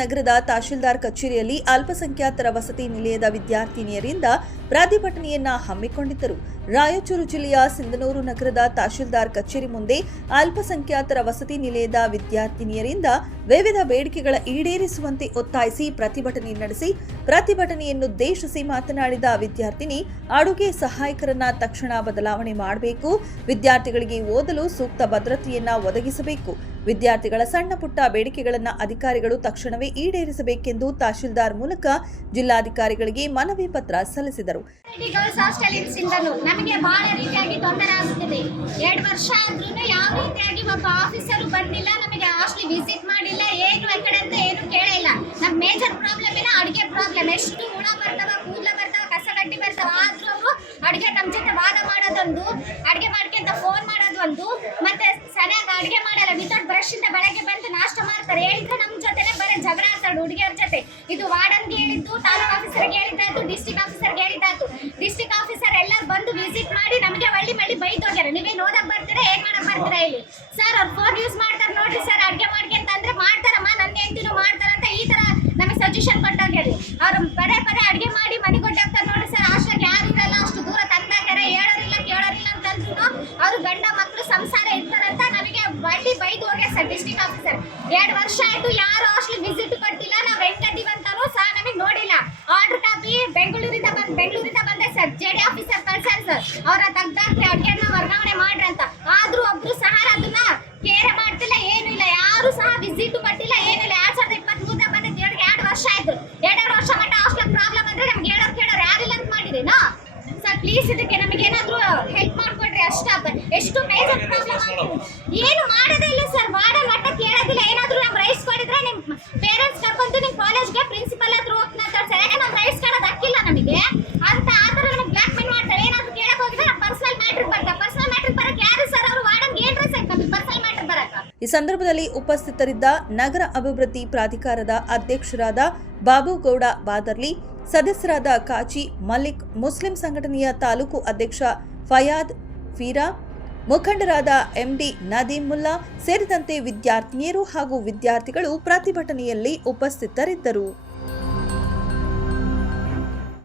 ನಗರದ ತಹಶೀಲ್ದಾರ್ ಕಚೇರಿಯಲ್ಲಿ ಅಲ್ಪಸಂಖ್ಯಾತರ ವಸತಿ ನಿಲಯದ ವಿದ್ಯಾರ್ಥಿನಿಯರಿಂದ ಪ್ರತಿಭಟನೆಯನ್ನ ಹಮ್ಮಿಕೊಂಡಿದ್ದರು. ರಾಯಚೂರು ಜಿಲ್ಲೆಯ ಸಿಂಧನೂರು ನಗರದ ತಹಶೀಲ್ದಾರ್ ಕಚೇರಿ ಮುಂದೆ ಅಲ್ಪಸಂಖ್ಯಾತರ ವಸತಿ ನಿಲಯದ ವಿದ್ಯಾರ್ಥಿನಿಯರಿಂದ ವಿವಿಧ ಬೇಡಿಕೆಗಳ ಈಡೇರಿಸುವಂತೆ ಒತ್ತಾಯಿಸಿ ಪ್ರತಿಭಟನೆ ನಡೆಸಿ ಪ್ರತಿಭಟನೆಯನ್ನುದ್ದೇಶಿಸಿ ಮಾತನಾಡಿದ ವಿದ್ಯಾರ್ಥಿನಿ, ಅಡುಗೆ ಸಹಾಯಕರನ್ನ ತಕ್ಷಣ ಬದಲಾವಣೆ ಮಾಡಬೇಕು, ವಿದ್ಯಾರ್ಥಿಗಳಿಗೆ ಓದಲು ಸೂಕ್ತ ಭದ್ರತೆಯನ್ನ ಒದಗಿಸಬೇಕು ವಿದ್ಯಾರ್ಥಿಗಳ ಸಣ್ಣ ಪುಟ್ಟ ಬೇಡಿಕೆಗಳನ್ನು ಅಧಿಕಾರಿಗಳು ತಕ್ಷಣವೇ ಈಡೇರಿಸಬೇಕೆಂದು ತಹಶೀಲ್ದಾರ್ ಮೂಲಕ ಜಿಲ್ಲಾಧಿಕಾರಿಗಳಿಗೆ ಮನವಿ ಪತ್ರ ಸಲ್ಲಿಸಿದರು. ನಮಗೆ ಬಹಳ ರೀತಿಯಾಗಿ ತೊಂದರೆ ಆಗುತ್ತಿದೆ. ಎರಡು ವರ್ಷ ಆದ್ರೂ ಯಾವ ರೀತಿಯಾಗಿ ಒಬ್ಬ ಆಫೀಸರು ಬಂದಿಲ್ಲ, ನಮಗೆ ಹಾಸ್ಟೆಲ್ ವಿಸಿಟ್ ಮಾಡಿಲ್ಲ ಏನು ಆ ಕಡೆ ಅಂತ ಏನು ಕೇಳಿಲ್ಲ. ನಮ್ಮ ಮೇಜರ್ ಪ್ರಾಬ್ಲಮ್ ಏನೋ ಅಡುಗೆ ಪ್ರಾಬ್ಲಮ್. ಎಷ್ಟು ಹುಳ ಬರ್ತಾವ, ಕೂದಲ ಬರ್ತಾವ, ಕಸ ಗಟ್ಟಿ ಬರ್ತಾವ ಆದ್ರೂ ಅವರು ಅಡುಗೆ ನಮ್ಮ ಜೊತೆ ವಾದ ಮಾಡೋದೊಂದು, ಅಡುಗೆ ಮಾಡ್ಕೊಂತ ಫೋನ್ ಮಾಡೋದು ಒಂದು ಮತ್ತೆ ಸರಿಯಾಗಿ ಅಡುಗೆ ಬ್ರಷ್ ಬೆಳಗ್ಗೆ ಬಂದು ನಾಷ್ಟ ಮಾಡ್ತಾರೆ. ಹೇಳಿದ್ರೆ ನಮ್ಮ ಜೊತೆನೆ ಬರೀ ಜಗಳ ಆಡ್ತಾರೆ ಹುಡುಗಿಯವ್ರ ಜೊತೆ. ಇದು ವಾರ್ಡನ್ಗೆ ಹೇಳಿದ್ದು, ತಾಲೂಕು ಆಫೀಸರ್ಗೆ ಹೇಳಿದ್ದಾಯ್ತು ಡಿಸ್ಟಿಕ್ ಆಫೀಸರ್ಗೆ ಹೇಳಿದ್ದಾಯ್ತು. ಡಿಸ್ಟಿಕ್ ಆಫೀಸರ್ ಎಲ್ಲರೂ ಬಂದು ವಿಸಿಟ್ ಮಾಡಿ ನಮಗೆ ಒಳ್ಳೆ ಮಳ್ಳಿ ಬೈದೋಗ್ಯಾರ ನೀವೇ ನೀವೇನು ಬರ್ತೀರ, ಏನ್ ಮಾಡಕ್ ಬರ್ತೀರಾ ಇಲ್ಲಿ ಸರ್ ಅವ್ರು ಫೋನ್ ಯೂಸ್ ಮಾಡ್ತಾರೆ ನೋಡ್ರಿ ಸರ್ ಅಡ್ಗೆ ಮಾಡ್ಕೆ ಅಂದ್ರೆ ಮಾಡ್ತಾರಮ್ಮ ನನ್ನ ಹೆಂಡತಿನೂ ಮಾಡ್ತಾರಂತ ಈ ತರ ನಮಗೆ ಸಜೆಷನ್ ಕೊಟ್ಟೋಗ್ಯಾರಿ ಅವ್ರು ಪದೇ ಪದೇ ಅಡ್ಗೆ ಎರಡು ವರ್ಷ ಆಯ್ತು, ಯಾರು ಹಾಸ್ಟೆಲ್ ವಿಸಿಟ್ ಕೊಟ್ಟಿಲ್ಲ. ನಾವು ರೆಂಟ್ ಅದಿವಂತಾನು ಸಹ ನಮಗೆ ನೋಡಿಲ್ಲ. ಆರ್ಡರ್ ಕಾಪಿ ಬೆಂಗಳೂರಿಂದ ಬಂದ್ ಬೆಂಗಳೂರಿಂದ ಬಂದೆ ಸರ್. ಜೆ ಡಿ ಆಫೀಸರ್ ಕಳ್ಸರ್ ಸರ್. ಅವ್ರ ತೆಗ್ದಾಕ್ರಿ ಅಡ್ಗೆನ ವರ್ಗಾವಣೆ ಮಾಡ್ರಿ ಅಂತ. ಆದ್ರೂ ಒಬ್ರು ಸಹ ಅದನ್ನ ಕೇರೆ ಮಾಡ್ತಿಲ್ಲ, ಏನು ಇಲ್ಲ. ಯಾರು ಸಹ ವಿಸಿಟ್ ಕೊಟ್ಟಿಲ್ಲ ಏನಿಲ್ಲ ಎರಡ್ ಸಾವಿರದ ಇಪ್ಪತ್ತ್ ಮೂರ ಬಂದಿದ್ದು ಎರಡು ಎರಡು ವರ್ಷ ಆಯ್ತು. ಎರಡೆರಡು ವರ್ಷ ಮಟ್ಟ ಹಾಸ್ಟೆಲ್ ಪ್ರಾಬ್ಲಮ್ ಅಂದ್ರೆ ನಮ್ಗೆ ಹೇಳೋರು ಕೇಳೋರು ಯಾರಿಲ್ಲ ಅಂತ ಮಾಡಿರೇನಾ ಸರ್ ಪ್ಲೀಸ್ ಇದಕ್ಕೆ ನಮಗೆ ಏನಾದ್ರು ಹೆಲ್ಪ್ ಮಾಡ್ಕೊಡ್ರಿ ಅಷ್ಟ. ಎಷ್ಟು ಮೇಜರ್ ಪ್ರಾಬ್ಲಮ್ ಏನು ಮಾಡೋದೇ ಇಲ್ಲ ಸರ್. ಮಾಡೋ ಈ ಸಂದರ್ಭದಲ್ಲಿ ಉಪಸ್ಥಿತರಿದ್ದ ನಗರ ಅಭಿವೃದ್ಧಿ ಪ್ರಾಧಿಕಾರದ ಅಧ್ಯಕ್ಷರಾದ ಬಾಬುಗೌಡ ಬಾದರ್ಲಿ, ಸದಸ್ಯರಾದ ಕಾಚಿ ಮಲ್ಲಿಕ್, ಮುಸ್ಲಿಂ ಸಂಘಟನೆಯ ತಾಲೂಕು ಅಧ್ಯಕ್ಷ ಫಯಾದ್ ಫೀರಾ, ಮುಖಂಡರಾದ ಎಂಡಿ ನದೀಮ್ ಮುಲ್ಲಾ ಸೇರಿದಂತೆ ವಿದ್ಯಾರ್ಥಿನಿಯರು ಹಾಗೂ ವಿದ್ಯಾರ್ಥಿಗಳು ಪ್ರತಿಭಟನೆಯಲ್ಲಿ ಉಪಸ್ಥಿತರಿದ್ದರು.